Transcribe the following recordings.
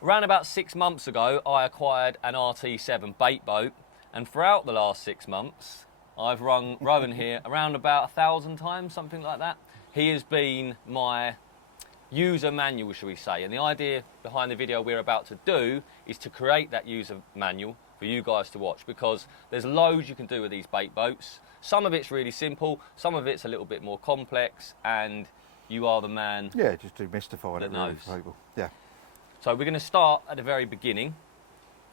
Around about 6 months ago, I acquired an RT7 Baitboat, and throughout the last 6 months, I've rung Rowan here around about 1,000 times, something like that. He has been my user manual, shall we say, and the idea behind the video we're about to do is to create that user manual for you guys to watch, because there's loads you can do with these bait boats. Some of it's really simple, some of it's a little bit more complex, and you are the man. Yeah, just demystifying it knows. really for people. Yeah. So we're going to start at the very beginning,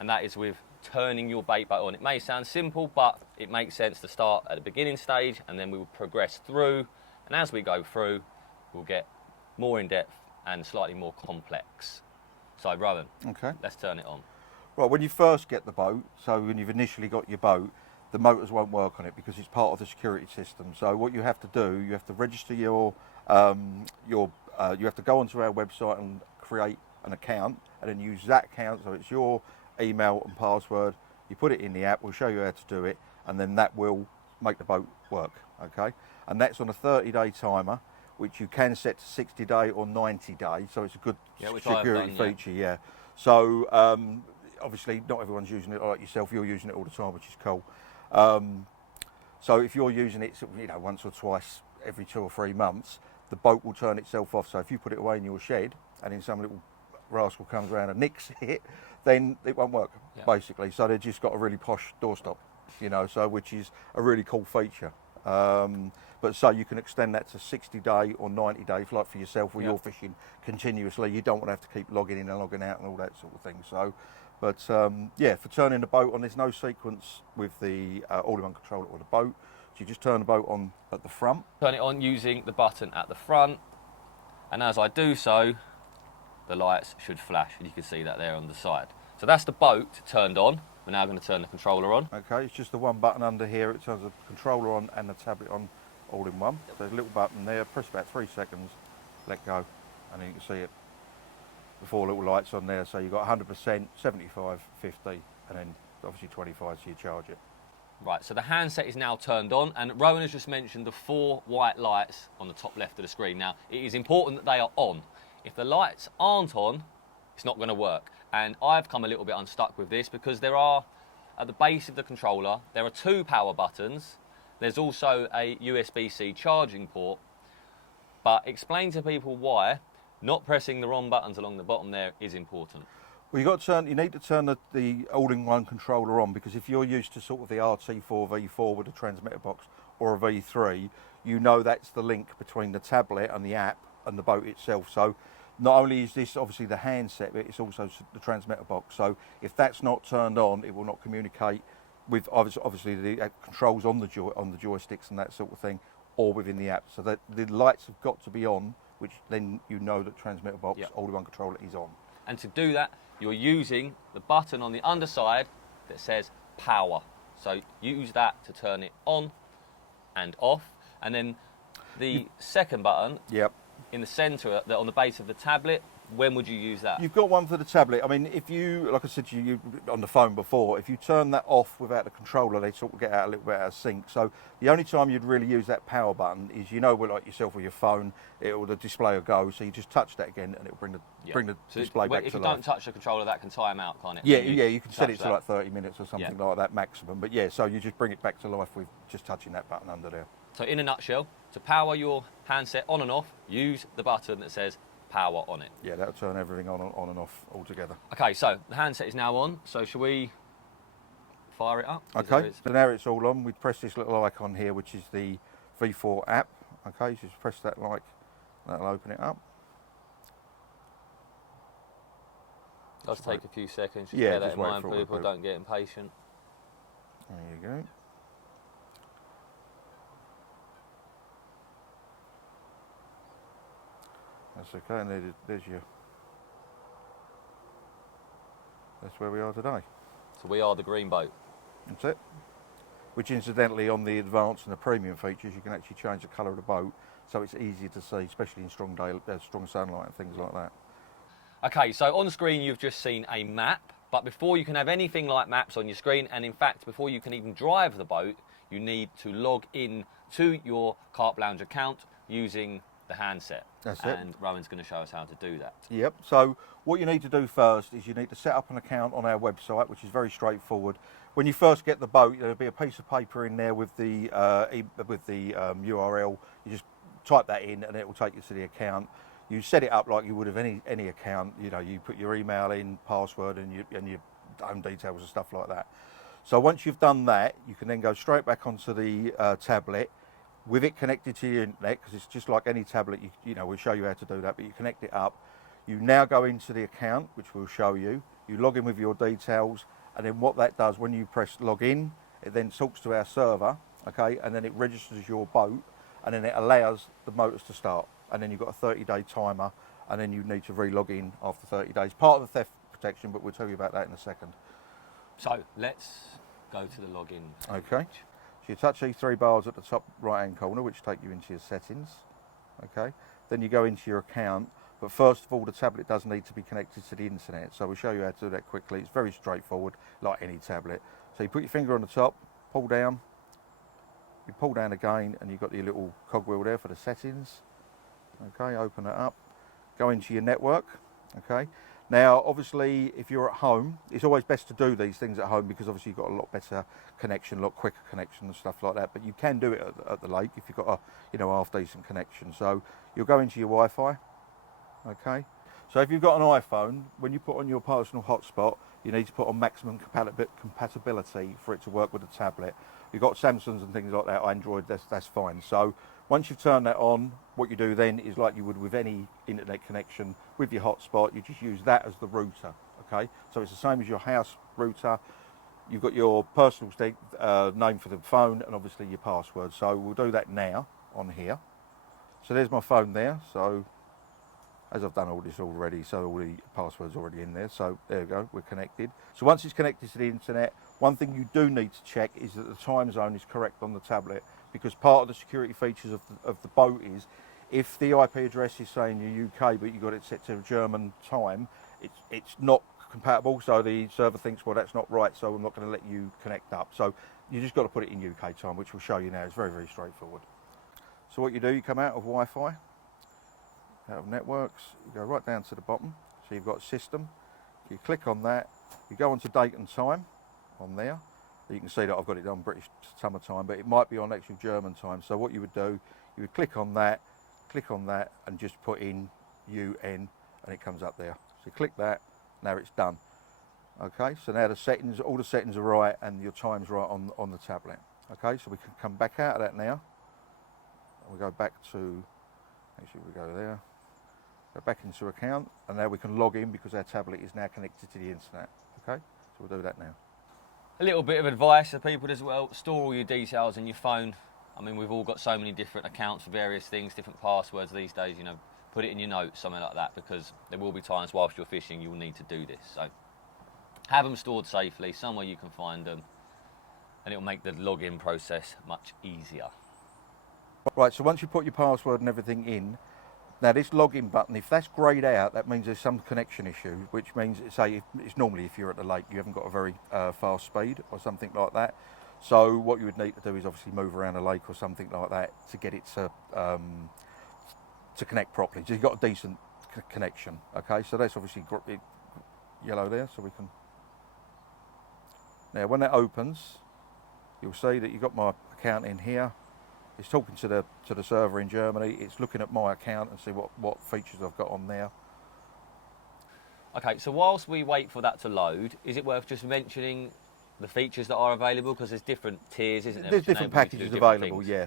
and that is with turning your bait boat on. It may sound simple, but it makes sense to start at the beginning stage, and then we will progress through, and as we go through, we'll get more in depth and slightly more complex. So Rowan, Okay. let's turn it on. Right, when you first get the boat, so when you've initially got your boat, the motors won't work on it because it's part of the security system. So what you have to do, you have to register you have to go onto our website and create an account, and then use that account, so it's your email and password. You put it in the app, we'll show you how to do it, and then that will make the boat work, okay? And that's on a 30-day timer, which you can set to 60-day or 90-day, so it's a good security feature, yeah. So obviously not everyone's using it like yourself, you're using it all the time, which is cool. So if you're using it, you know, once or twice every 2 or 3 months, the boat will turn itself off. So if you put it away in your shed and then some little rascal comes around and nicks it, then it won't work, basically. So they've just got a really posh doorstop, you know, so which is a really cool feature. But so you can extend that to 60-day or 90-day, like for yourself, where you're fishing continuously. You don't want to have to keep logging in and logging out and all that sort of thing. So, but yeah, for turning the boat on, there's no sequence with the all-in-one controller or the boat. So you just turn the boat on at the front. Turn it on using the button at the front, and as I do so, the lights should flash, and you can see that there on the side. So that's the boat turned on. We're now going to turn the controller on. Okay, it's just the one button under here. It turns the controller on and the tablet on all in one. So there's a little button there, press about 3 seconds, let go, and then you can see it. The 4 little lights on there, so you've got 100%, 75, 50, and then obviously 25, so you charge it. Right, so the handset is now turned on, and Rowan has just mentioned the 4 white lights on the top left of the screen. Now, it is important that they are on. If the lights aren't on, it's not going to work. And I've come a little bit unstuck with this because there are, at the base of the controller, there are 2 power buttons. There's also a USB-C charging port. But explain to people why not pressing the wrong buttons along the bottom there is important. Well, you need to turn the all-in-one controller on, because if you're used to sort of the RT4 V4 with a transmitter box or a V3, you know that's the link between the tablet and the app and the boat itself. So not only is this obviously the handset, but it's also the transmitter box. So if that's not turned on, it will not communicate with obviously the controls on the joysticks and that sort of thing, or within the app. So that the lights have got to be on, which then you know that transmitter box, all-in-one controller is on. And to do that, you're using the button on the underside that says power. So use that to turn it on and off. And then the second button in the centre, on the base of the tablet, when would you use that? You've got one for the tablet. I mean, if you, like I said to you on the phone before, if you turn that off without the controller, they sort of get out a little bit out of sync. So the only time you'd really use that power button is, you know, like yourself with your phone, the display will go. So you just touch that again, and it'll bring the display back to life. If you don't touch the controller, that can time out, can't it? Yeah, you can set it to like 30 minutes or something like that maximum. But yeah, so you just bring it back to life with just touching that button under there. So in a nutshell, to power your handset on and off, use the button that says power on it. Yeah, that'll turn everything on and off altogether. Okay, so the handset is now on. So shall we fire it up? Okay, so now it's all on. We press this little icon here, which is the V4 app. Okay, so just press that like, that'll open it up. It does take a few seconds. Just bear that in mind, people don't get impatient. There you go. That's okay, and that's where we are today. So we are the green boat. That's it. Which incidentally, on the advanced and the premium features, you can actually change the colour of the boat, so it's easier to see, especially in strong sunlight and things like that. Okay, so on screen you've just seen a map, but before you can have anything like maps on your screen, and in fact before you can even drive the boat, you need to log in to your Carplounge account using the handset. That's it. And Rowan's going to show us how to do that. Yep. So what you need to do first is you need to set up an account on our website, which is very straightforward. When you first get the boat, there'll be a piece of paper in there with the URL. You just type that in, and it will take you to the account. You set it up like you would have any account. You know, you put your email in, password, and your home details and stuff like that. So once you've done that, you can then go straight back onto the tablet with it connected to the internet, because it's just like any tablet. You know, we'll show you how to do that, but you connect it up. You now go into the account, which we'll show you. You log in with your details, and then what that does, when you press log in, it then talks to our server, okay, and then it registers your boat, and then it allows the motors to start. And then you've got a 30-day timer, and then you need to re-log in after 30 days. Part of the theft protection, but we'll tell you about that in a second. So let's go to the login. Okay. So you touch these three bars at the top right-hand corner, which take you into your settings. Okay. Then you go into your account, but first of all, the tablet does need to be connected to the internet. So we'll show you how to do that quickly. It's very straightforward, like any tablet. So you put your finger on the top, pull down. You pull down again, and you've got your little cogwheel there for the settings. Okay, open it up, go into your network. Okay, now obviously if you're at home, it's always best to do these things at home, because obviously you've got a lot better connection, a lot quicker connection and stuff like that. But you can do it at the lake if you've got a half decent connection. So you'll go into your Wi-Fi. Okay, so if you've got an iPhone, when you put on your personal hotspot, you need to put on maximum compatibility for it to work with the tablet. You've got Samsungs and things like that, Android, that's fine. So once you've turned that on, what you do then is like you would with any internet connection with your hotspot, you just use that as the router, okay? So it's the same as your house router. You've got your personal name for the phone, and obviously your password. So we'll do that now on here. So there's my phone there. So as I've done all this already, so all the password's already in there. So there we go, we're connected. So once it's connected to the internet, one thing you do need to check is that the time zone is correct on the tablet, because part of the security features of the boat is, if the IP address is saying you're UK but you've got it set to German time, it's not compatible, so the server thinks, well, that's not right, so I'm not going to let you connect up. So you just got to put it in UK time, which we'll show you now. It's very, very straightforward. So what you do, you come out of Wi-Fi, out of networks, you go right down to the bottom, so you've got system, you click on that, you go onto date and time on there. You can see that I've got it on British summertime, but it might be on actual German time. So what you would do, you would click on that, and just put in UN, and it comes up there. So you click that, now it's done. Okay, so now the settings, all the settings are right, and your time's right on the tablet. Okay, so we can come back out of that now. We go back to, actually we go there, go back into account, and now we can log in because our tablet is now connected to the internet. Okay, so we'll do that now. A little bit of advice for people as well: store all your details in your phone. I mean, we've all got so many different accounts for various things, different passwords these days. You know, put it in your notes, something like that, because there will be times whilst you're fishing you'll need to do this. So have them stored safely, somewhere you can find them, and it'll make the login process much easier. Right, so once you put your password and everything in, now this login button, if that's greyed out, that means there's some connection issue, which means, say, it's normally if you're at the lake, you haven't got a very fast speed or something like that. So what you would need to do is obviously move around a lake or something like that to get it to connect properly. So you've got a decent connection, okay? So that's obviously yellow there, so we can... Now when that opens, you'll see that you've got my account in here. It's talking to the server in Germany. It's looking at my account and see what features I've got on there. Okay, so whilst we wait for that to load, is it worth just mentioning the features that are available? Because there's different tiers, isn't there? There's different packages available, yeah.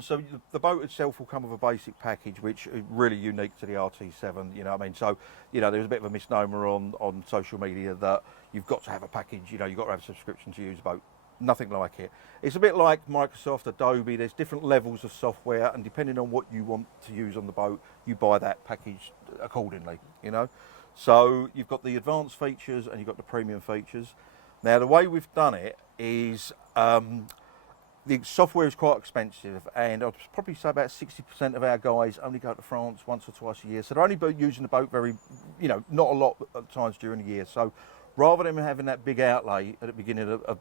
So the boat itself will come with a basic package, which is really unique to the RT7. You know what I mean? So, you know, there's a bit of a misnomer on social media that you've got to have a package. You know, you've got to have a subscription to use a boat. Nothing like it. It's a bit like Microsoft, Adobe. There's different levels of software, and depending on what you want to use on the boat, you buy that package accordingly, you know. So you've got the advanced features and you've got the premium features. Now the way we've done it is the software is quite expensive, and I'd probably say about 60% of our guys only go to France once or twice a year. So they're only using the boat very, you know, not a lot of times during the year. So rather than having that big outlay at the beginning of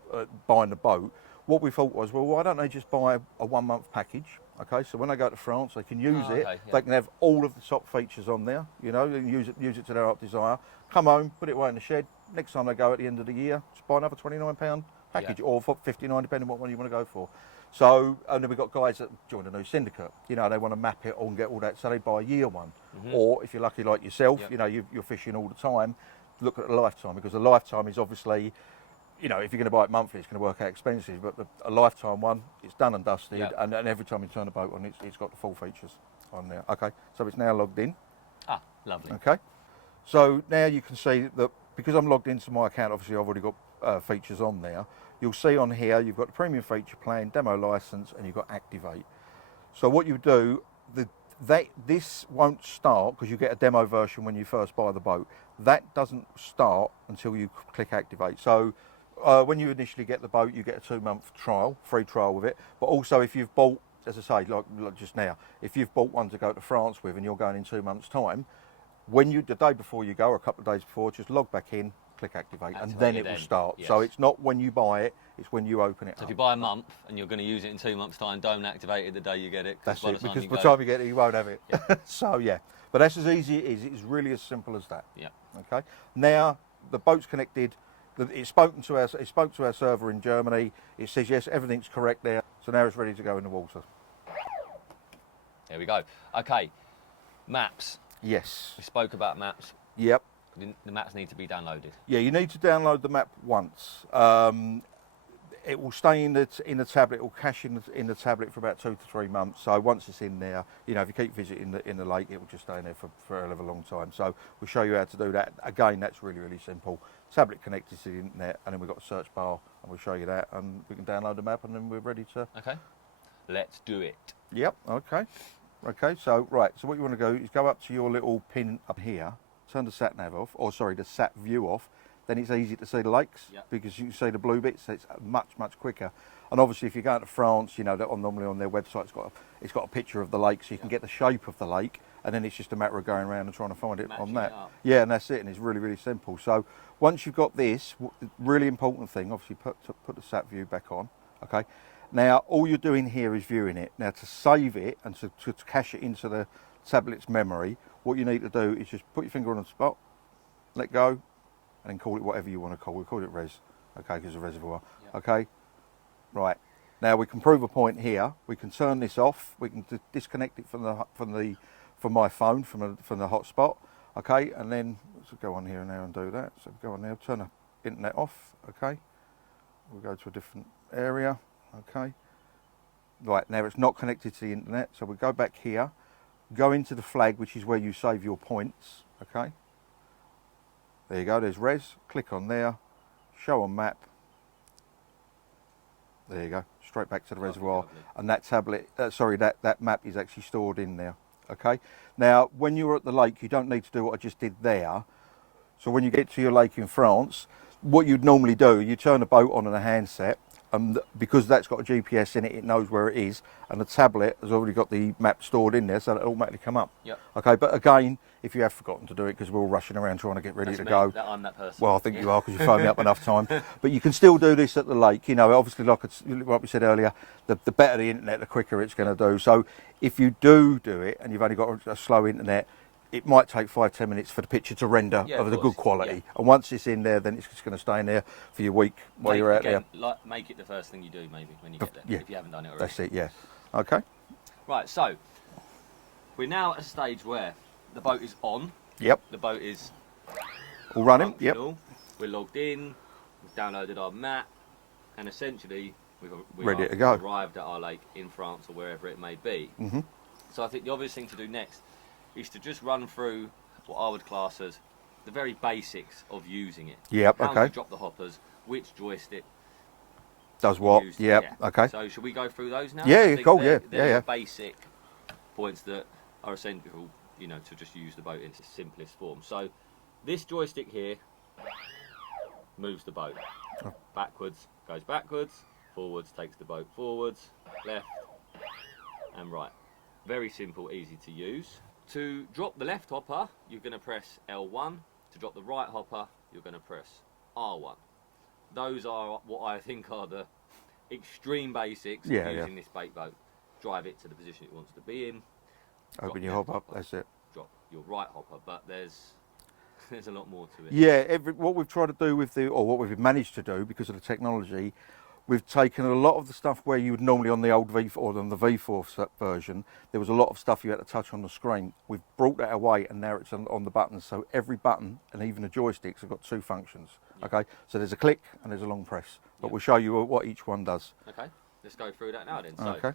buying the boat, what we thought was, well, why don't they just buy a 1 month package, Okay, so when they go to France, they can use it. Okay, yeah. They can have all of the top features on there. You know, and use it to their heart desire. Come home, put it away in the shed. Next time they go at the end of the year, just buy another £29 package, or for £59, depending on what one you want to go for. So, and then we've got guys that join a new syndicate. You know, they want to map it all and get all that, so they buy a year one. Or if you're lucky like yourself, you know, you're fishing all the time. Look at the lifetime, because the lifetime is obviously, you know, if you're going to buy it monthly, it's going to work out expensive. But a lifetime one, it's done and dusted, and every time you turn the boat on, it's got the full features on there. Okay, so it's now logged in. Ah, lovely. Okay, so now you can see that because I'm logged into my account, obviously I've already got features on there. You'll see on here you've got the premium feature plan, demo license, and you've got activate. So what you do, this won't start because you get a demo version when you first buy the boat. That doesn't start until you click activate. So when you initially get the boat, you get a 2-month trial, free trial with it. But also if you've bought, as I say, like just now, if you've bought one to go to France with and you're going in 2 months' time, the day before you go or a couple of days before, just log back in, click activate, and then it will start. Yes. So it's not when you buy it, it's when you open it. So if you buy a month and you're going to use it in 2 months' time, don't activate it the day you get it. That's it, because by the time you get it, you won't have it. Yeah. So yeah, but that's as easy as it is. It's really as simple as that. Yeah. Okay. Now the boat's connected. It spoke to our server in Germany. It says yes, everything's correct there. So now it's ready to go in the water. There we go. Okay. Maps. Yes. We spoke about maps. Yep. The maps need to be downloaded. Yeah, you need to download the map once. It will stay in the tablet. It will cache in the tablet for about 2 to 3 months. So once it's in there, you know, if you keep visiting in the lake, it will just stay in there for a hell of a long time. So we'll show you how to do that. Again, that's really, really simple. Tablet connected to the internet, and then we've got a search bar, and we'll show you that, and we can download the map, and then we're ready to. Okay. Let's do it. Yep. Okay. Okay. So right. So what you want to do is go up to your little pin up here. Turn the sat nav off, or sorry, the sat view off. Then it's easy to see the lakes, because you can see the blue bits. So it's much quicker. And obviously, if you're going to France, you know that normally on their website it's got a picture of the lake, so you can get the shape of the lake, and then it's just a matter of going around and trying to find it on that. Yeah, and that's it. And it's really, really simple. So once you've got this, really important thing, obviously put the sat view back on. Okay. Now all you're doing here is viewing it. Now to save it and to cache it into the tablet's memory, what you need to do is just put your finger on the spot, let go, and then call it whatever you want to call it. We'll call it res, okay, because it's a reservoir. Yep. Okay, right. Now we can prove a point here. We can turn this off. We can disconnect it from my phone from the hotspot. Okay, and then let's go on here now and do that. So go on there, turn the internet off. Okay, we'll go to a different area. Okay, right now it's not connected to the internet, so we go back here. Go into the flag, which is where you save your points. Okay, there you go, there's res. Click on there, show on map. There you go, straight back to the reservoir. Lovely. And that tablet, that map is actually stored in there. Okay, now when you're at the lake, you don't need to do what I just did there. So when you get to your lake in France, what you'd normally do, you turn the boat on a handset, and because that's got a GPS in it, it knows where it is, and the tablet has already got the map stored in there, so it'll automatically come up. Yep. Okay, but again, if you have forgotten to do it because we're all rushing around trying to get ready to go. I'm that person. Well, I think you are, because you phoned me up enough time. But you can still do this at the lake. You know, obviously, like we said earlier, the better the internet, the quicker it's going to do. So if you do it, and you've only got a slow internet, it might take 5-10 minutes for the picture to render of the good quality. Yeah. And once it's in there, then it's just going to stay in there for your week while you're out there. Make it the first thing you do, maybe, when you get there, if you haven't done it already. That's it, yeah. Okay. Right, so we're now at a stage where the boat is on. Yep. The boat is all running. Yep. We're logged in. We've downloaded our map, and essentially we've ready to go. Arrived at our lake in France or wherever it may be. Mm-hmm. So I think the obvious thing to do next is to just run through what I would class as the very basics of using it. Yep. How Okay. to drop the hoppers, which joystick does what? Yep. Yeah. Okay. So should we go through those now? Yeah. Cool. Yeah. They're basic points that are essential, you know, to just use the boat in its simplest form. So this joystick here moves the boat. Backwards goes backwards, forwards takes the boat forwards, left and right. Very simple, easy to use. To drop the left hopper, you're going to press L1. To drop the right hopper, you're going to press R1. Those are what I think are the extreme basics of using this bait boat. drive it to the position it wants to be in. Open your hopper, that's it. Drop your right hopper, but there's a lot more to it. Yeah, what we've tried to do with or what we've managed to do because of the technology, we've taken a lot of the stuff where you would normally on the old V4 or on the V4 version, there was a lot of stuff you had to touch on the screen. We've brought that away and now it's on the buttons. So every button and even the joysticks have got two functions. Yep. Okay, so there's a click and there's a long press. But we'll show you what each one does. Okay, let's go through that now then. So, okay.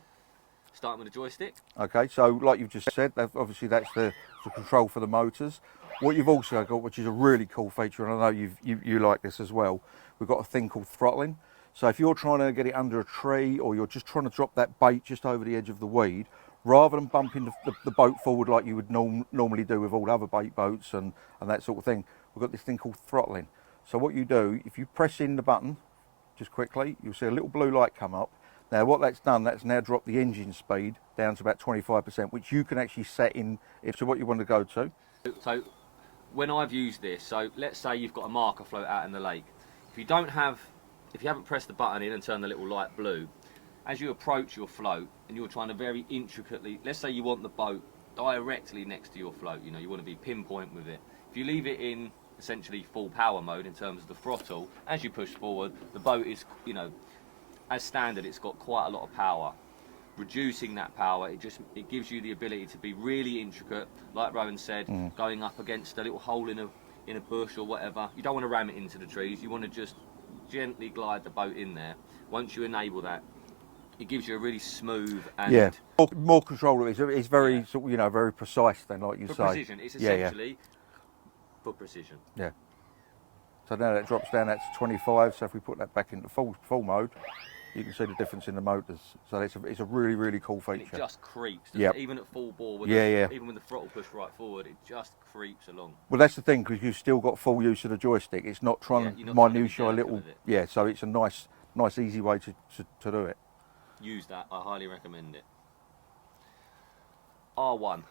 Starting with the joystick. Okay, so like you've just said, obviously that's the control for the motors. What you've also got, which is a really cool feature, and I know you like this as well, we've got a thing called throttling. So if you're trying to get it under a tree or you're just trying to drop that bait just over the edge of the weed, rather than bumping the boat forward like you would normally do with all other bait boats and that sort of thing, we've got this thing called throttling. So what you do, if you press in the button just quickly, you'll see a little blue light come up. Now what that's done, that's now dropped the engine speed down to about 25%, which you can actually set in to what you want to go to. So when I've used this, so let's say you've got a marker float out in the lake. If you haven't pressed the button in and turned the little light blue, as you approach your float and you're trying to very intricately, let's say you want the boat directly next to your float, you know, you want to be pinpoint with it. If you leave it in essentially full power mode in terms of the throttle, as you push forward, the boat is, you know, as standard, it's got quite a lot of power. Reducing that power, it gives you the ability to be really intricate, like Rowan said, going up against a little hole in a bush or whatever. You don't want to ram it into the trees. You want to just gently glide the boat in there. Once you enable that, it gives you a really smooth and more control of it. It's very you know, very precise then, like you say. Precision. It's essentially for precision. Yeah. So now that drops down, that's 25. So if we put that back into full mode, you can see the difference in the motors. So it's a really, really cool feature. And it just creeps. Yeah. Even at full bore, with even with the throttle pushed right forward, it just creeps along. Well, that's the thing, because you've still got full use of the joystick. It's not trying to minutiae a little. Yeah, so it's a nice, easy way to do it. Use that. I highly recommend it. R1.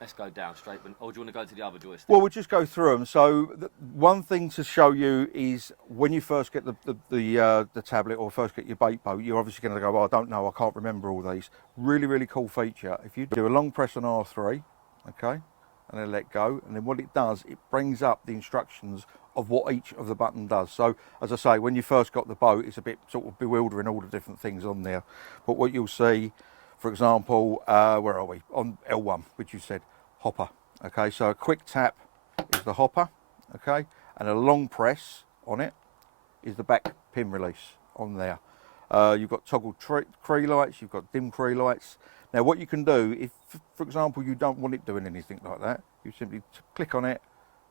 Let's go down straight. Or do you want to go to the other joystick? Well, we'll just go through them. So one thing to show you is when you first get the tablet or first get your bait boat, you're obviously going to go, oh, I don't know, I can't remember all these. Really, really cool feature. If you do a long press on R3, okay, and then let go, and then what it does, it brings up the instructions of what each of the button does. So as I say, when you first got the boat, it's a bit sort of bewildering, all the different things on there. But what you'll see, for example, where are we? On L1, which you said, hopper. Okay, so a quick tap is the hopper, okay, and a long press on it is the back pin release on there. You've got toggle cree lights, you've got dim cree lights. Now what you can do, if for example you don't want it doing anything like that, you simply click on it,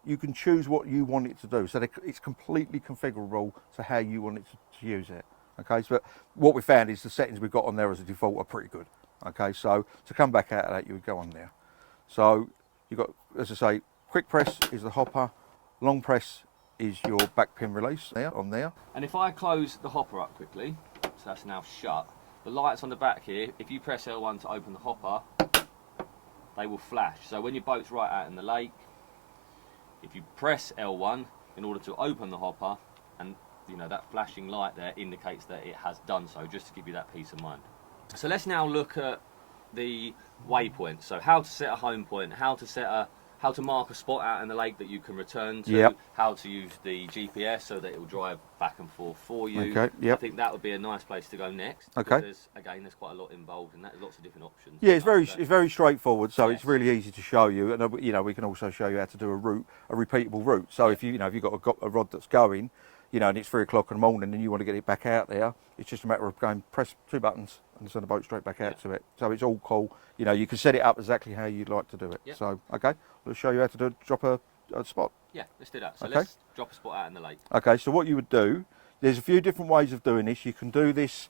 you can choose what you want it to do. So it's completely configurable to how you want it to use it. Okay, so what we found is the settings we've got on there as a default are pretty good. Okay, so to come back out of that, you would go on there. So you've got, as I say, quick press is the hopper, long press is your back pin release there on there. And if I close the hopper up quickly, so that's now shut, the lights on the back here, if you press L1 to open the hopper, they will flash. So when your boat's right out in the lake, if you press L1 in order to open the hopper, and you know that flashing light there indicates that it has done so, just to give you that peace of mind. So let's now look at the waypoint. So how to set a home point, how to mark a spot out in the lake that you can return to, how to use the GPS so that it will drive back and forth for you. Okay, I think that would be a nice place to go next. Okay. Because again, there's quite a lot involved in that. There's lots of different options. Yeah, it's very straightforward. So it's really easy to show you, and you know we can also show you how to do a repeatable route. So if if you've got a rod that's going, you know, and it's 3 o'clock in the morning, and you want to get it back out there, it's just a matter of going press 2 buttons and send the boat straight back out to it. So it's all cool. You know, you can set it up exactly how you'd like to do it. So okay, we'll show you how to drop a spot. Yeah, let's do that. So let's drop a spot out in the lake. Okay, so what you would do, there's a few different ways of doing this. You can do this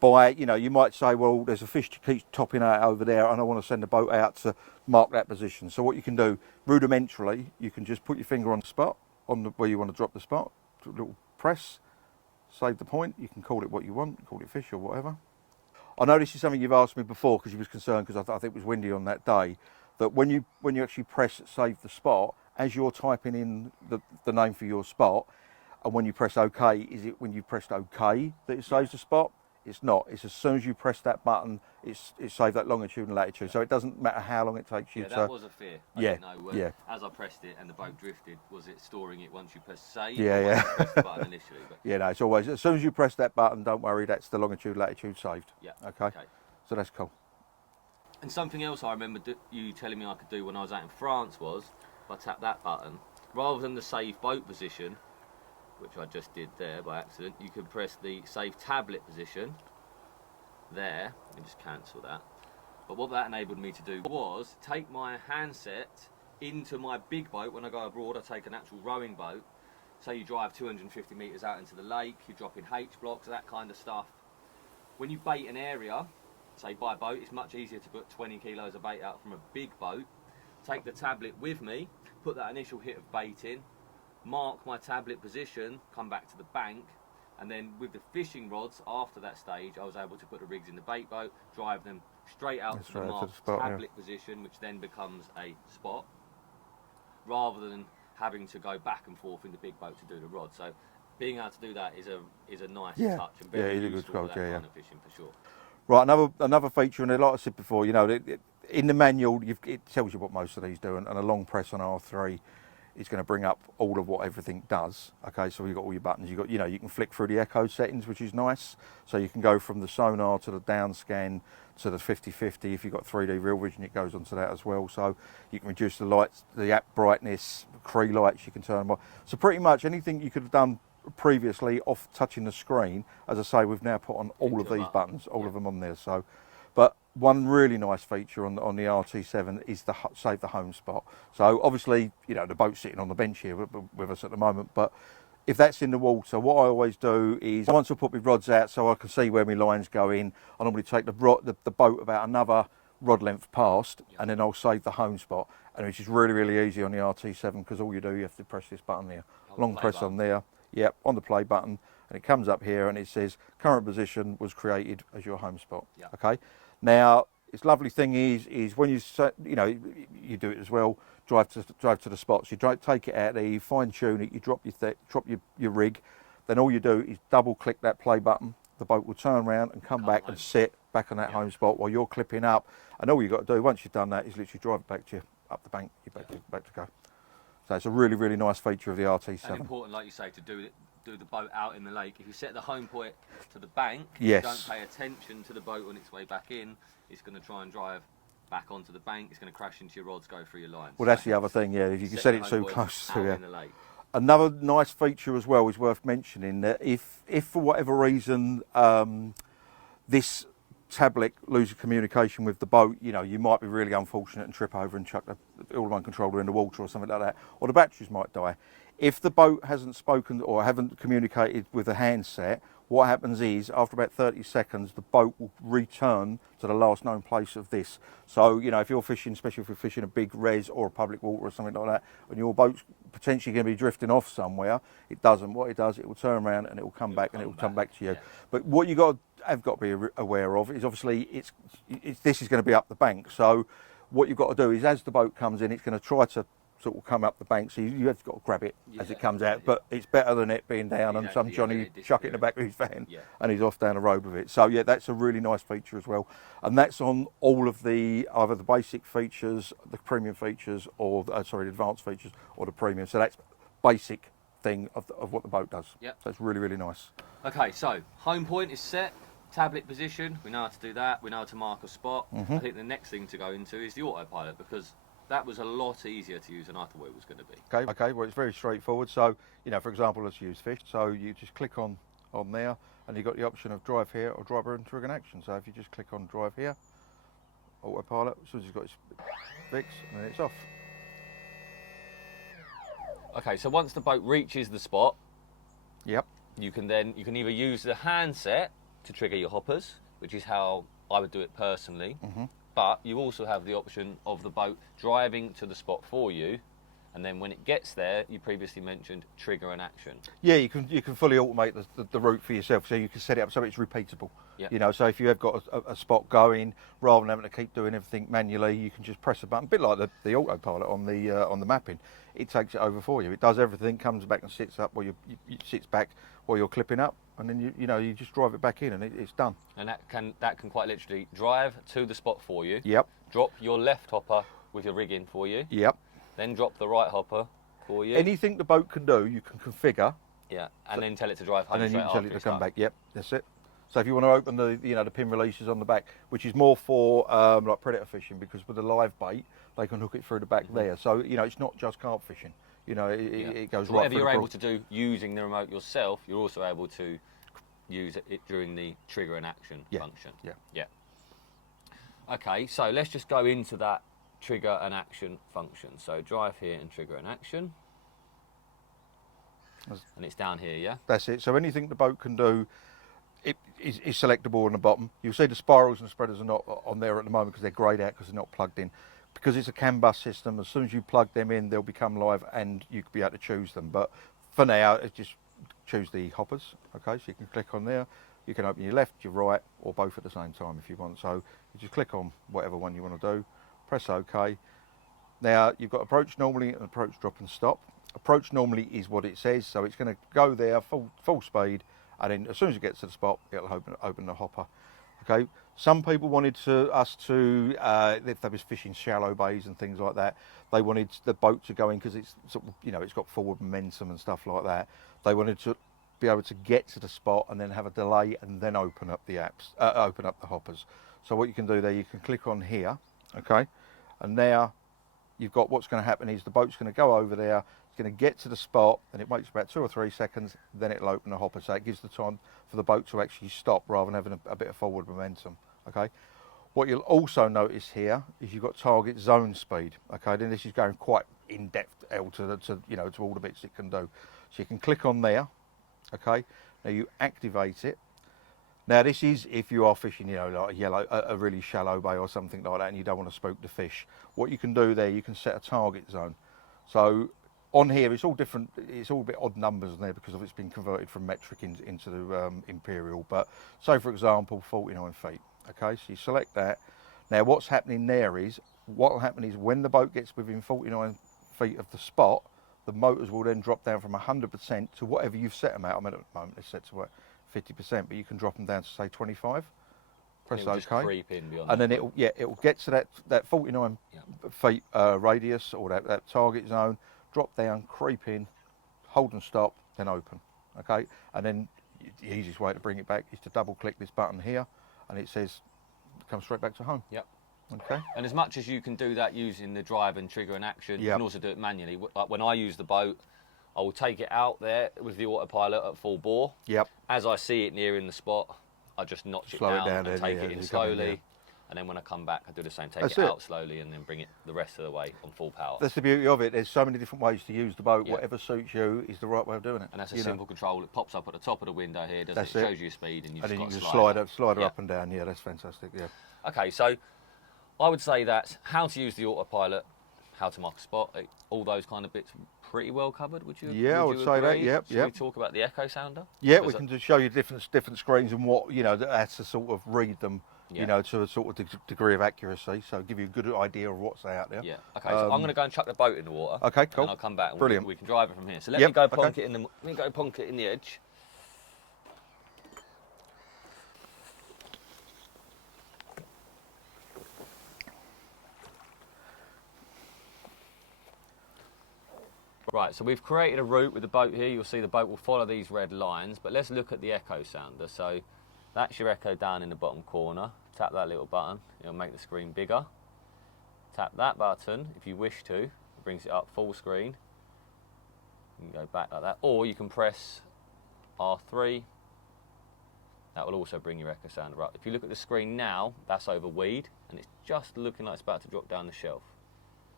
by, you know, you might say, well, there's a fish that keeps topping out over there and I want to send the boat out to mark that position. So what you can do, rudimentarily, you can just put your finger on the spot, where you want to drop the spot, do a little press, save the point. You can call it what you want, call it fish or whatever. I know this is something you've asked me before because you was concerned because I think it was windy on that day, that when you actually press save the spot, as you're typing in the name for your spot, and when you press OK, is it when you pressed OK that it saves the spot? It's not. It's as soon as you press that button, it's saved that longitude and latitude. So it doesn't matter how long it takes you Yeah, to. that was a fear. I Yeah, didn't know. yeah. As I pressed it and the boat drifted, was it storing it once you press save? Yeah, or yeah. once you press the button initially? But Yeah, no, it's always, as soon as you press that button, don't worry, that's the longitude, latitude saved. yeah. Okay. So that's cool. And something else I remember you telling me I could do when I was out in France was, if I tap that button, rather than the save boat position, which I just did there by accident, you could press the save tablet position there, and just cancel that. But what that enabled me to do was take my handset into my big boat. When I go abroad, I take an actual rowing boat. Say you drive 250 metres out into the lake, you're dropping H blocks, that kind of stuff. When you bait an area, say by boat, it's much easier to put 20 kilos of bait out from a big boat. Take the tablet with me, put that initial hit of bait in, mark my tablet position, come back to the bank, and then with the fishing rods after that stage, I was able to put the rigs in the bait boat, drive them straight out to the marked tablet position, which then becomes a spot, rather than having to go back and forth in the big boat to do the rod. So being able to do that is a nice touch and very useful for that kind of fishing for sure. Right, another feature, and like I said before, you know, in the manual, it tells you what most of these do, and a long press on R3 is going to bring up all of what everything does. Okay, so you've got all your buttons. You can flick through the echo settings, which is nice. So you can go from the sonar to the down scan to the 50/50. If you've got 3D real vision, it goes onto that as well. So you can reduce the lights, the app brightness, Cree lights. You can turn them on. So pretty much anything you could have done previously off touching the screen, as I say, we've now put on all of these buttons, all of them on there. So, but one really nice feature on the RT7 is the save the home spot. So obviously, you know, the boat's sitting on the bench here with us at the moment, but if that's in the water, what I always do is once I put my rods out so I can see where my line's going, I normally take the boat about another rod length past, and then I'll save the home spot, and which is really, really easy on the RT7 because all you do, you have to press this button there, long press on there. Yep, on the play button, and it comes up here and it says current position was created as your home spot. Yep. Okay. Now, its lovely thing is when you you do it as well. Drive to the spots. You take it out there. You fine tune it. You drop your rig. Then all you do is double click that play button. The boat will turn around and come back and sit back on that home spot while you're clipping up. And all you've got to do once you've done that is literally drive it back to you up the bank. You're back to go. So it's a really, really nice feature of the RT7. And important, like you say, to do the boat out in the lake. If you set the home point to the bank, yes, don't pay attention to the boat on its way back in, it's going to try and drive back onto the bank. It's going to crash into your rods, go through your lines. Well, that's the other thing, yeah. If you can set it too close to in the lake. Another nice feature as well is worth mentioning that if for whatever reason this tablet loses communication with the boat, you know, you might be really unfortunate and trip over and chuck the all-in-one controller in the water or something like that, or the batteries might die. If the boat hasn't spoken or haven't communicated with the handset, what happens is after about 30 seconds, the boat will return to the last known place of this. So, you know, if you're fishing, especially if you're fishing a big res or a public water or something like that, and your boat's potentially going to be drifting off somewhere, it doesn't. What it does, it will turn around and it will come back and it will come back to you. Yeah. But what you have got to be aware of is obviously this is going to be up the bank. So what you've got to do is as the boat comes in, it's going to try to sort of come up the bank, so you have got to grab it as it comes out. But it's better than it being down and some Johnny chuck it in the back of his van and he's off down the road with it. So yeah, that's a really nice feature as well, and that's on all of the either the basic features, the premium features, or the advanced features, or the premium. So that's basic thing of what the boat does. Yep. So it's really, really nice. Okay, so home point is set. Tablet position, we know how to do that. We know how to mark a spot. I think the next thing to go into is the autopilot, because that was a lot easier to use than I thought it was going to be. Okay, well, it's very straightforward. So, you know, for example, let's use fish. So you just click on there, and you've got the option of drive here or drive into an action. So if you just click on drive here, autopilot, as soon as it's got its fix, and then it's off. Okay, so once the boat reaches the spot, yep, you can either use the handset to trigger your hoppers, which is how I would do it personally. But you also have the option of the boat driving to the spot for you And then when it gets there, you previously mentioned trigger and action. Yeah, you can fully automate the route for yourself, so you can set it up so it's repeatable. Yep. You know, so if you have got a spot going, rather than having to keep doing everything manually, you can just press a button, a bit like the autopilot on the mapping. It takes it over for you. It does everything, comes back and sits up, while you sits back while you're clipping up, and then you just drive it back in, and it's done. And that can quite literally drive to the spot for you. Yep. Drop your left hopper with your rig in for you. Yep. Then drop the right hopper for you. Anything the boat can do, you can configure. Yeah, and then tell it to drive home And then you straight can tell after it to it's come done. back. Yep, that's it. So if you want to open the pin releases on the back, which is more for like predator fishing, because with the live bait they can hook it through the back there. So it's not just carp fishing. It goes So right whatever through you're the able to do using the remote yourself, you're also able to use it during the trigger and action function. Yeah. Okay, so let's just go into that trigger and action function. So drive here and trigger and action. And it's down here, yeah? That's it. So anything the boat can do is selectable on the bottom. You'll see the spirals and spreaders are not on there at the moment because they're greyed out because they're not plugged in. Because it's a CAN bus system, as soon as you plug them in, they'll become live and you can be able to choose them. But for now, it's just choose the hoppers. Okay, so you can click on there. You can open your left, your right, or both at the same time if you want. So you just click on whatever one you want to do, press OK. Now you've got approach normally and approach drop and stop. Approach normally is what it says, so it's going to go there full speed, and then as soon as it gets to the spot, it'll open the hopper. Okay. Some people wanted us to, if they was fishing shallow bays and things like that, they wanted the boat to go in because it's sort of, it's got forward momentum and stuff like that. They wanted to be able to get to the spot and then have a delay and then open up the open up the hoppers. So what you can do there, you can click on here, okay, and now you've got what's going to happen is the boat's going to go over there. It's going to get to the spot, and it waits about 2 or 3 seconds, then it'll open the hopper. So it gives the time for the boat to actually stop rather than having a bit of forward momentum. Okay. What you'll also notice here is you've got target zone speed. Okay. Then this is going quite in depth to all the bits it can do. So you can click on there. Okay. Now you activate it. Now this is if you are fishing, like a really shallow bay or something like that, and you don't want to spook the fish. What you can do there, you can set a target zone. So on here, it's all different. It's all a bit odd numbers on there because of it's been converted from metric into the imperial. But say for example, 49 feet. Okay, so you select that. Now what's happening there is, what will happen is when the boat gets within 49 feet of the spot, the motors will then drop down from 100% to whatever you've set them at. I mean, at the moment they're set to what, 50%, but you can drop them down to say 25. Press OK, just creep in beyond and that. then it'll get to that 49 feet radius or that target zone. Drop down, creep in, hold and stop, then open. Okay, and then the easiest way to bring it back is to double click this button here, and it says come straight back to home. Yep. Okay. And as much as you can do that using the drive and trigger and action, you can also do it manually. Like when I use the boat, I will take it out there with the autopilot at full bore. Yep. As I see it nearing the spot, I just notch Slow it down and then, take it in slowly. And then when I come back, I do the same. Take it out slowly and then bring it the rest of the way on full power. That's the beauty of it. There's so many different ways to use the boat. Whatever suits you is the right way of doing it. And that's a simple control. It pops up at the top of the window here, does it? Shows you your speed, and you just got to slide it up and down. Yeah, that's fantastic. Yeah. Okay, so I would say that how to use the autopilot, how to mark a spot, all those kind of bits pretty well covered, would you? Yeah, I would say that. Yep. Should we talk about the echo sounder? Yeah, we can just show you different screens and what that's to sort of read them. To a sort of degree of accuracy, so give you a good idea of what's out there. Yeah. Okay. So I'm going to go and chuck the boat in the water. Okay. Cool. And I'll come back. And Brilliant. We can drive it from here. So let me go plonk it in the. Let me go plonk it in the edge. Right, so we've created a route with the boat here. You'll see the boat will follow these red lines, but let's look at the echo sounder. So that's your echo down in the bottom corner. Tap that little button, it'll make the screen bigger. Tap that button if you wish to, it brings it up full screen. You can go back like that, or you can press R3. That will also bring your echo sounder up. If you look at the screen now, that's over weed, and it's just looking like it's about to drop down the shelf.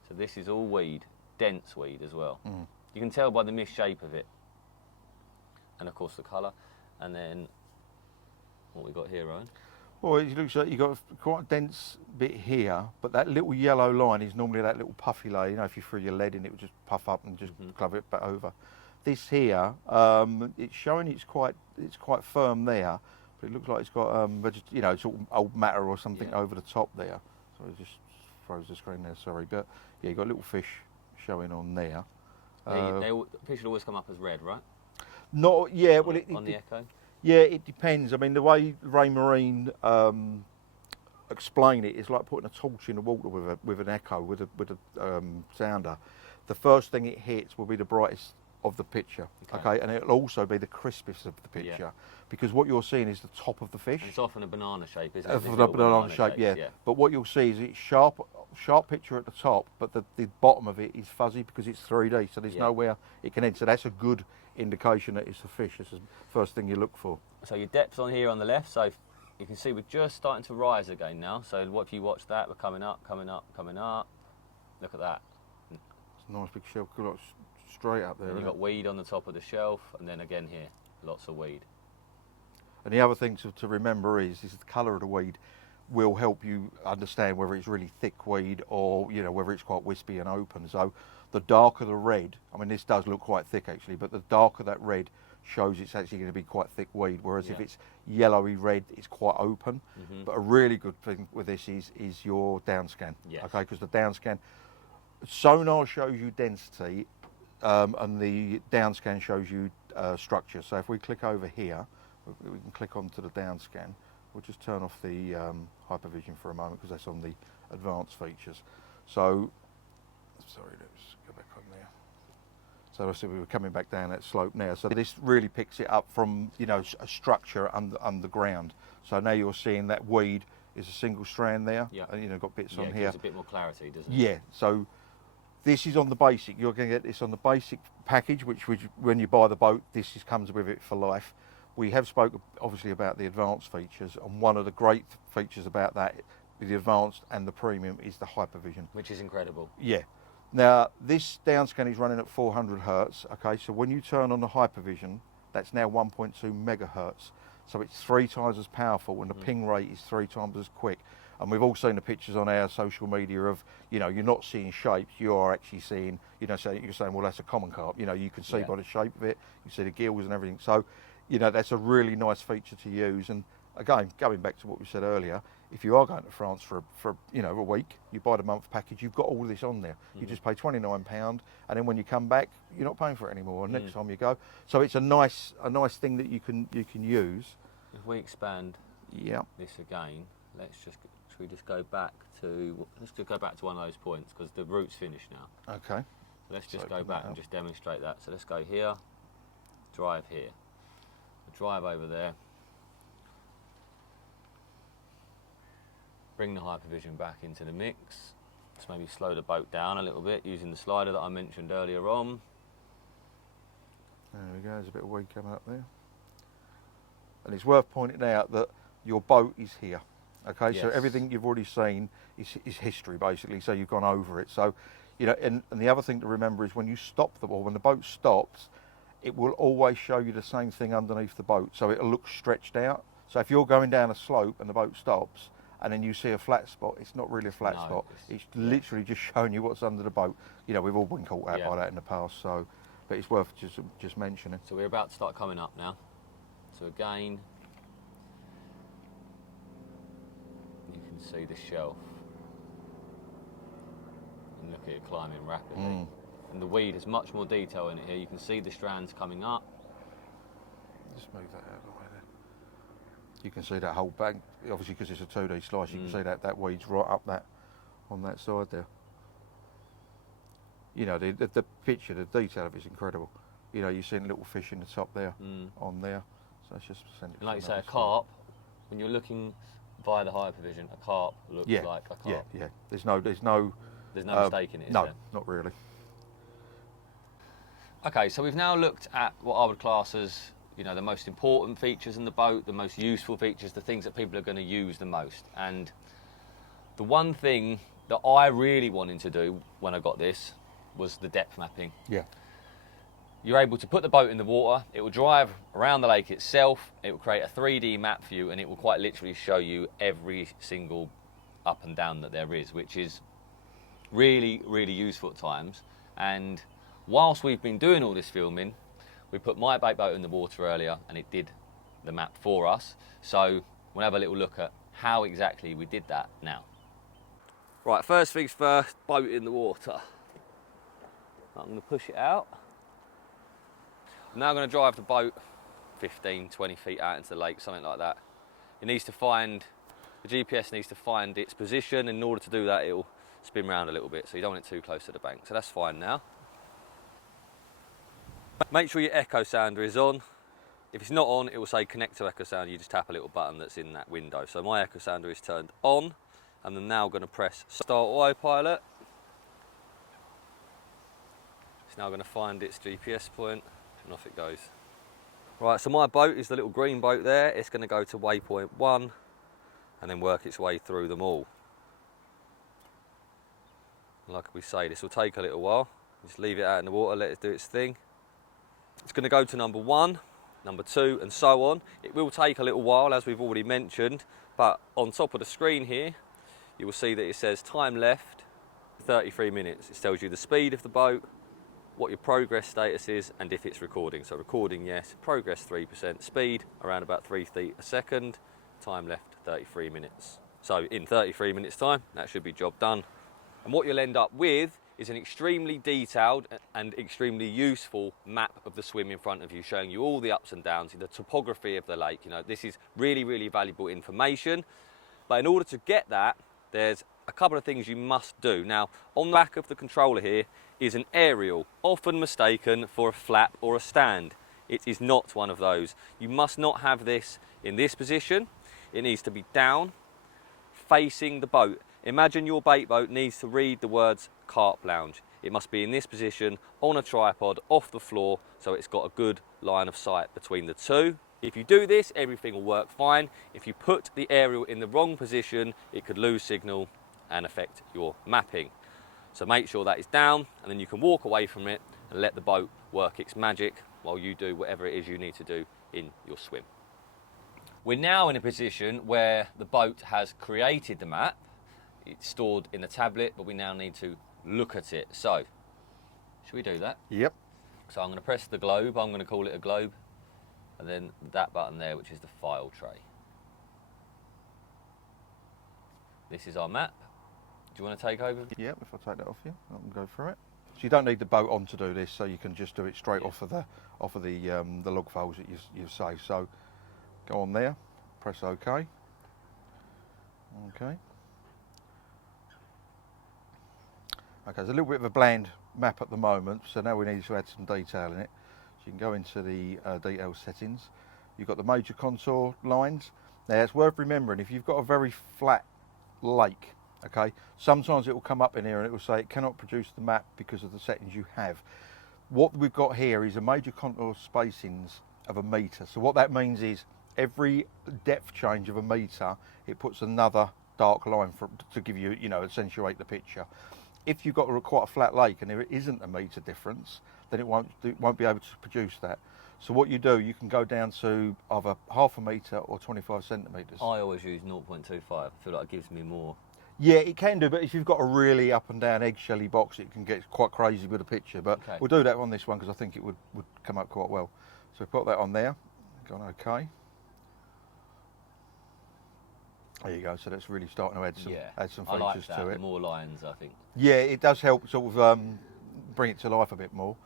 So this is all weed, dense weed as well. You can tell by the misshape of it, and of course the colour. And then what we got here, Rowan? Well, it looks like you've got quite a dense bit here, but that little yellow line is normally that little puffy layer. You know, if you threw your lead in, it would just puff up and just club it back over. This here, it's showing it's quite firm there, but it looks like it's got you know, sort of old matter or something over the top there. So it just froze the screen there. Sorry, but yeah, you got a little fish showing on there. Fish will always come up as red, right? Not yeah. Well, on the Echo. Yeah, it depends. I mean, the way Ray Marine explain it is like putting a torch in the water with an echo, with a sounder. The first thing it hits will be the brightest of the picture, okay? And it'll also be the crispest of the picture, because what you're seeing is the top of the fish. And it's often a banana shape, isn't it? Of a banana shape, yeah. But what you'll see is it's sharp picture at the top, but the bottom of it is fuzzy because it's 3D, so there's nowhere it can end. So that's a good indication that it's a fish. That's the first thing you look for. So your depth's on here on the left, so you can see we're just starting to rise again now. So what if you watch that, we're coming up, coming up, coming up. Look at that. It's a nice big shelf, like straight up there. And you've got weed on the top of the shelf, and then again here, lots of weed. And the other thing to remember is the colour of the weed will help you understand whether it's really thick weed or, you know, whether it's quite wispy and open. So the darker the red, I mean, this does look quite thick actually, but the darker that red shows it's actually going to be quite thick weed, whereas if it's yellowy red, it's quite open. But a really good thing with this is your down scan, okay? Because the down scan, sonar shows you density, and the down scan shows you structure. So if we click over here, we can click onto the down scan. We'll just turn off the hypervision for a moment because that's on the advanced features. So, sorry, let's go back on there. So obviously we were coming back down that slope now. So this really picks it up from, you know, a structure underground. So now you're seeing that weed is a single strand there, and you know, got bits on here. Gives a bit more clarity, doesn't it? Yeah. So this is on the basic. You're going to get this on the basic package, which when you buy the boat, this comes with it for life. We have spoken obviously about the advanced features, and one of the great features about that, the advanced and the premium, is the hypervision, which is incredible. Yeah. Now this downscan is running at 400 hertz. Okay, so when you turn on the hypervision, that's now 1.2 megahertz. So it's 3 times as powerful, and the ping rate is 3 times as quick. And we've all seen the pictures on our social media of, you know, you're not seeing shapes, you are actually seeing, you know, so you're saying, well, that's a common carp. You know, you can see by the shape of it, you see the gills and everything. So, you know, that's a really nice feature to use. And again, going back to what we said earlier, if you are going to France for you know, a week, you buy the month package, you've got all this on there. You just pay £29, and then when you come back, you're not paying for it anymore. And next time you go, so it's a nice thing that you can use. If we expand this again, should we just go back to one of those points, because the route's finished now. Okay. So let's just go back and just demonstrate that. So let's go here, drive here, drive over there, bring the hypervision back into the mix. Let's maybe slow the boat down a little bit using the slider that I mentioned earlier on. There we go, there's a bit of weed coming up there. And it's worth pointing out that your boat is here. Okay, so everything you've already seen is history basically, so you've gone over it. So, you know, and the other thing to remember is when you stop when the boat stops, it will always show you the same thing underneath the boat, so it'll look stretched out. So if you're going down a slope and the boat stops, and then you see a flat spot, it's not really a flat spot. It's literally just showing you what's under the boat. You know, we've all been caught out by that in the past, so, but it's worth just mentioning. So we're about to start coming up now. So again, you can see the shelf. And look at it climbing rapidly. And the weed has much more detail in it here. You can see the strands coming up. Just move that out of the way there. You can see that whole bank, obviously because it's a 2D slice, you can see that weed's right up on that side there. You know, the picture, the detail of it is incredible. You know, you're seeing little fish in the top there, on there. So let's just send it. And like you say, a carp, when you're looking via the hypervision, a carp looks like a carp. Yeah. There's no mistake in it, is no, there? not really. Okay, so we've now looked at what I would class as, you know, the most important features in the boat, the most useful features, the things that people are going to use the most. And the one thing that I really wanted to do when I got this was the depth mapping. Yeah. you're able to put the boat in the water, it will drive around the lake itself, it will create a 3D map for you, and it will quite literally show you every single up and down that there is, which is really, really useful at times. And whilst we've been doing all this filming, we put my bait boat in the water earlier and it did the map for us. So we'll have a little look at how exactly we did that now. Right, first things first, boat in the water. I'm going to push it out. I'm now going to drive the boat 15, 20 feet out into the lake, something like that. It needs to find, the GPS needs to find its position. In order to do that, it'll spin around a little bit, so you don't want it too close to the bank. So that's fine now. Make sure your echo sounder is on. If it's not on, it will say connect to echo sounder. You just tap a little button that's in that window. So my echo sounder is turned on, and I'm now going to press start autopilot. It's now going to find its GPS point, and off it goes. Right, so my boat is the little green boat there. It's going to go to waypoint 1 and then work its way through them all. Like we say, this will take a little while. Just leave it out in the water, let it do its thing. It's going to go to number 1, number 2 and so on. It will take a little while, as we've already mentioned, but on top of the screen here you will see that it says time left 33 minutes. It tells you the speed of the boat, what your progress status is, and if it's recording. So recording, yes, progress 3%, speed around about 3 feet a second, time left 33 minutes. So in 33 minutes time, that should be job done. And what you'll end up with is an extremely detailed and extremely useful map of the swim in front of you, showing you all the ups and downs, the topography of the lake. You know, this is really, really valuable information. But in order to get that, there's a couple of things you must do. Now, on the back of the controller here is an aerial, often mistaken for a flap or a stand. It is not one of those. You must not have this in this position. It needs to be down, facing the boat. Imagine your bait boat needs to read the words Carplounge. It must be in this position, on a tripod, off the floor, so it's got a good line of sight between the two. If you do this, everything will work fine. If you put the aerial in the wrong position, it could lose signal and affect your mapping. So make sure that is down, and then you can walk away from it and let the boat work its magic while you do whatever it is you need to do in your swim. We're now in a position where the boat has created the map. It's stored in the tablet, but we now need to look at it. So, should we do that? Yep. So I'm going to press the globe. I'm going to call it a globe. And then that button there, which is the file tray. This is our map. Do you want to take over? Yep, if I take that off you, I can go through it. So you don't need the boat on to do this, so you can just do it straight off of the log files that you've saved. So go on there, press OK. Okay. Okay, there's a little bit of a bland map at the moment, so now we need to add some detail in it. So you can go into the detail settings. You've got the major contour lines. Now it's worth remembering, if you've got a very flat lake, okay, sometimes it will come up in here and it will say it cannot produce the map because of the settings you have. What we've got here is a major contour spacings of 1 metre. So what that means is every depth change of 1 metre, it puts another dark line to give you, accentuate the picture. If you've got quite a flat lake and there isn't 1 metre difference, then it won't be able to produce that. So what you do, you can go down to either 0.5 metre or 25 centimetres. I always use 0.25. I feel like it gives me more. Yeah, it can do, but if you've got a really up and down eggshelly box, it can get quite crazy with a picture. But okay, we'll do that on this one because I think it would come up quite well. So put that on there, go on OK. There you go, so that's really starting to add some features like that, to it. The more lines, I think. Yeah, it does help sort of bring it to life a bit more.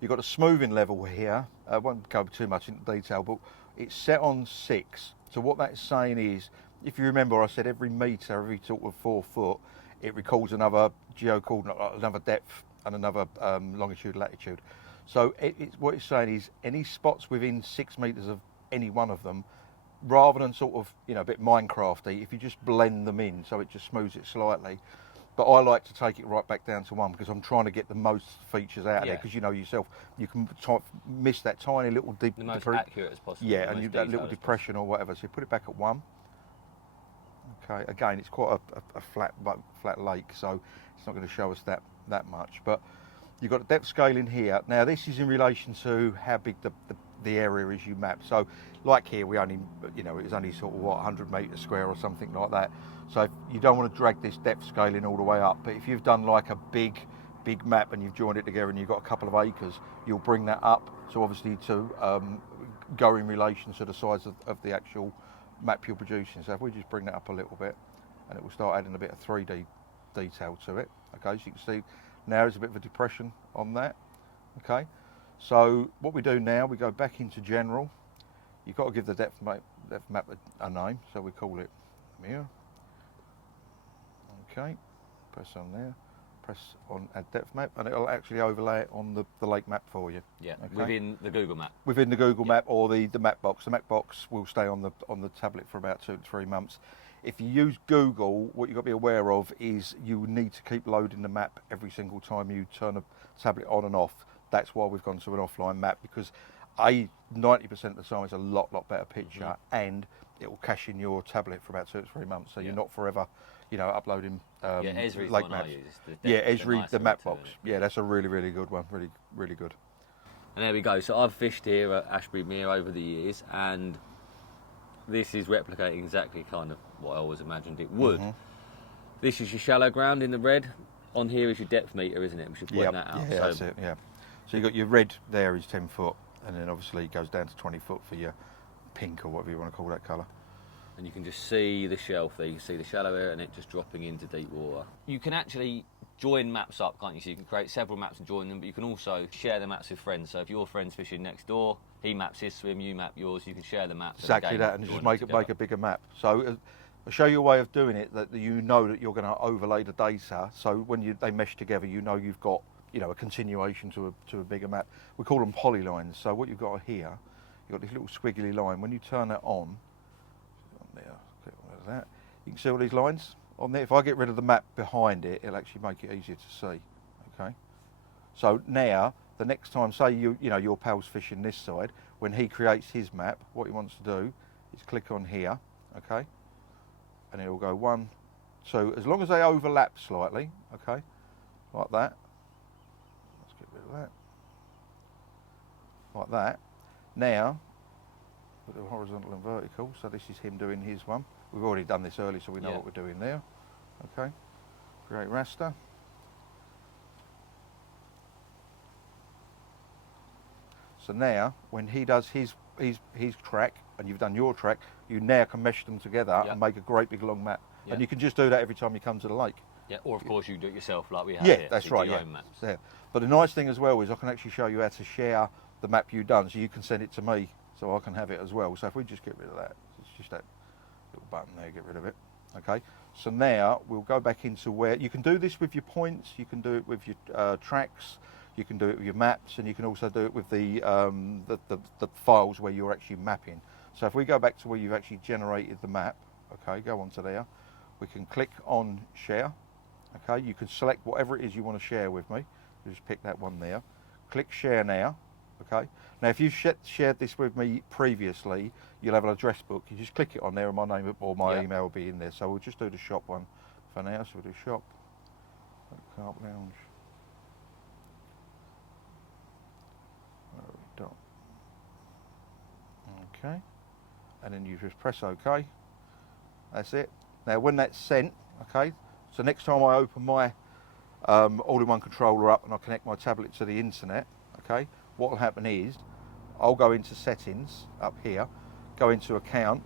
You've got a smoothing level here. I won't go too much into detail, but it's set on 6. So what that's saying is, if you remember, I said every metre, every sort of 4 foot, it records another geo-coordinate, another depth and another longitude, latitude. So what it's saying is any spots within 6 metres of any one of them, rather than sort of, a bit Minecrafty, if you just blend them in, so it just smooths it slightly. But I like to take it right back down to 1 because I'm trying to get the most features out of there. Because you know yourself, you can miss that tiny little the most accurate as possible. Yeah, and that little depression or whatever. So you put it back at 1. Okay, again, it's quite a flat lake, so it's not going to show us that much. But You've got the depth scale in here. Now this is in relation to how big the area is you map. So like here we only, you know, it's only sort of what, 100 metres square or something like that. So you don't want to drag this depth scaling all the way up. But if you've done like a big map and you've joined it together and you've got a couple of acres, you'll bring that up. So obviously to go in relation to the size of the actual map you're producing. So if we just bring that up a little bit, and it will start adding a bit of 3D detail to it. Okay, so you can see now there's a bit of a depression on that. Okay, so what we do now, we go back into general. You've got to give the depth map a name, so we call it mirror. Okay, press on there, press on add depth map, and it'll actually overlay it on the lake map for you. Yeah, okay? within the Google map. Within the Google map or the map box. The map box will stay on the tablet for about 2 to 3 months. If you use Google, what you've got to be aware of is you need to keep loading the map every single time you turn a tablet on and off. That's why we've gone to an offline map, because 90% of the time it's a lot better picture, and it will cache in your tablet for about 2 to 3 months, so you're not forever, you know, uploading Esri's lake one maps. I use. Esri, the map box. Yeah, that's a really good one. Really good. And there we go. So I've fished here at Ashbury Mere over the years, and this is replicating exactly kind of what I always imagined it would. This is your shallow ground in the red. On here is your depth meter, isn't it? We should point that out. Yeah, so that's it. Yeah. So you got your red there is 10 foot, and then obviously it goes down to 20 foot for your pink or whatever you want to call that colour. And you can just see the shelf there. You can see the shallow area and it just dropping into deep water. You can actually join maps up, can't you? So you can create several maps and join them, but you can also share the maps with friends. So if your friend's fishing next door, he maps his swim, you map yours, you can share the maps. Exactly that, and just make a bigger map. So I'll show you a way of doing it that you know that you're going to overlay the data. So when they mesh together, you know you've got, you know, a continuation to a bigger map. We call them polylines. So what you've got here, you've got this little squiggly line. When you turn that on there, click on that, you can see all these lines on there. If I get rid of the map behind it, it'll actually make it easier to see. Okay. So now, the next time, say you know your pal's fishing this side, when he creates his map, what he wants to do is click on here, okay, and it'll go 1, 2. As long as they overlap slightly, okay, like that. Let's get rid of that. Like that. Now, put the horizontal and vertical. So this is him doing his one. We've already done this early, so we know what we're doing there. Okay. Create raster. So now, when he does his track, and you've done your track, you now can mesh them together and make a great big long map. And you can just do that every time you come to the lake. Yeah, or of course you do it yourself like we have here. here. That's so right, your own maps. Yeah. But the nice thing as well is I can actually show you how to share the map you've done, so you can send it to me, so I can have it as well. So if we just get rid of that, it's just that little button there, get rid of it. Okay, so now we'll go back into where, you can do this with your points, you can do it with your tracks, you can do it with your maps, and you can also do it with the files where you're actually mapping. So if we go back to where you've actually generated the map, okay, go onto there, we can click on share, okay, you can select whatever it is you want to share with me, just pick that one there, click share now, okay. Now if you've shared this with me previously, you'll have an address book, you just click it on there and my name or my email will be in there. So we'll just do the shop one for now, so we'll do shop, Carplounge. Okay, and then you just press OK. That's it. Now when that's sent, okay, so next time I open my all-in-one controller up and I connect my tablet to the internet, okay, what will happen is I'll go into settings up here, go into account,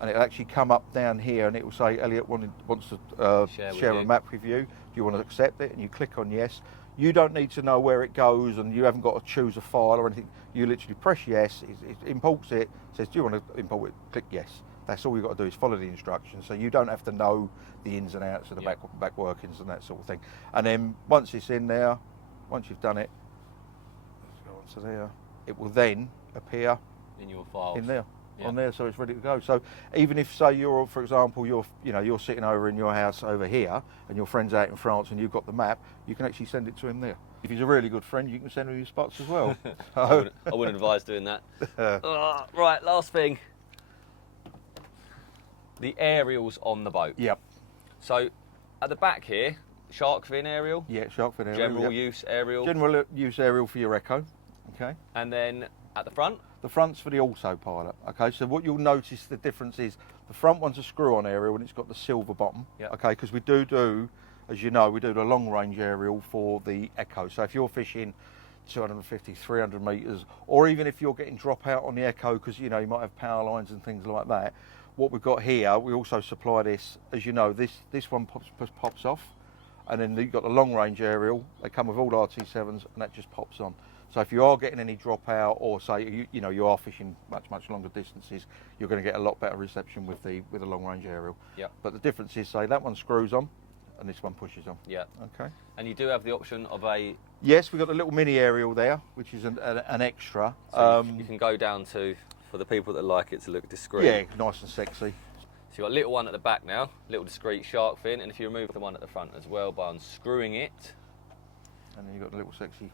and it'll actually come up down here and it will say Elliott wants to share a map with you. Do you want to accept it? And you click on yes. You don't need to know where it goes and you haven't got to choose a file or anything. You literally press yes, it imports it, says do you want to import it? Click yes. That's all you've got to do is follow the instructions, so you don't have to know the ins and outs of the back workings and that sort of thing. And then once it's in there, once you've done it, let's go on to there, it will then appear in your files. In there. On there, so it's ready to go. So even if, say, you're, for example, you're sitting over in your house over here, and your friend's out in France, and you've got the map, you can actually send it to him there. If he's a really good friend, you can send him your spots as well. I wouldn't advise doing that. Right, last thing. The aerials on the boat. Yep. So at the back here, shark fin aerial. Yeah, shark fin aerial. General use aerial. General use aerial for your Echo. Okay. And then at the front. The front's for the autopilot. Okay, so what you'll notice the difference is the front one's a screw-on aerial and it's got the silver bottom. Yep. Okay, because we do, as you know, we do the long-range aerial for the Echo. So if you're fishing 250, 300 metres, or even if you're getting drop out on the Echo because you know you might have power lines and things like that, what we've got here, we also supply this. As you know, this one pops off, and then you've got the long-range aerial. They come with all RT7s, and that just pops on. So if you are getting any drop out, or say you know you are fishing much longer distances, you're going to get a lot better reception with the long range aerial. Yeah. But the difference is, say that one screws on, and this one pushes on. Yeah. Okay. And you do have the option of a. Yes, we've got a little mini aerial there, which is an extra. So you can go down to, for the people that like it to look discreet. Yeah, nice and sexy. So you've got a little one at the back now, little discreet shark fin, and if you remove the one at the front as well by unscrewing it. And then you've got the little sexy.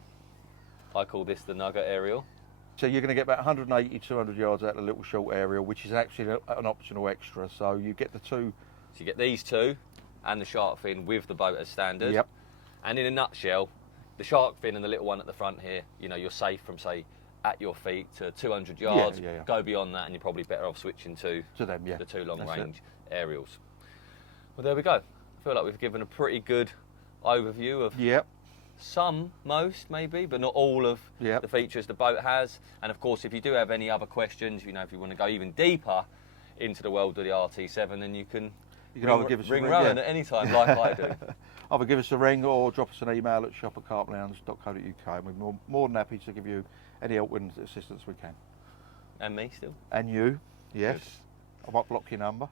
I call this the nugget aerial. So you're going to get about 180, 200 yards out of the little short aerial, which is actually an optional extra. So you get the two. So you get these two and the shark fin with the boat as standard. Yep. And in a nutshell, the shark fin and the little one at the front here, you know, you're safe from, say, at your feet to 200 yards. Yeah. Go beyond that and you're probably better off switching to them, yeah. the two long range aerials. Well, there we go. I feel like we've given a pretty good overview of most maybe, but not all of the features the boat has. And of course, if you do have any other questions, you know, if you want to go even deeper into the world of the RT7, then you can ring Rowan at any time, like I do. Either give us a ring or drop us an email at shop@carplounge.co.uk, and we're more than happy to give you any help and assistance we can. And me still. And you, yes. Good. I might block your number.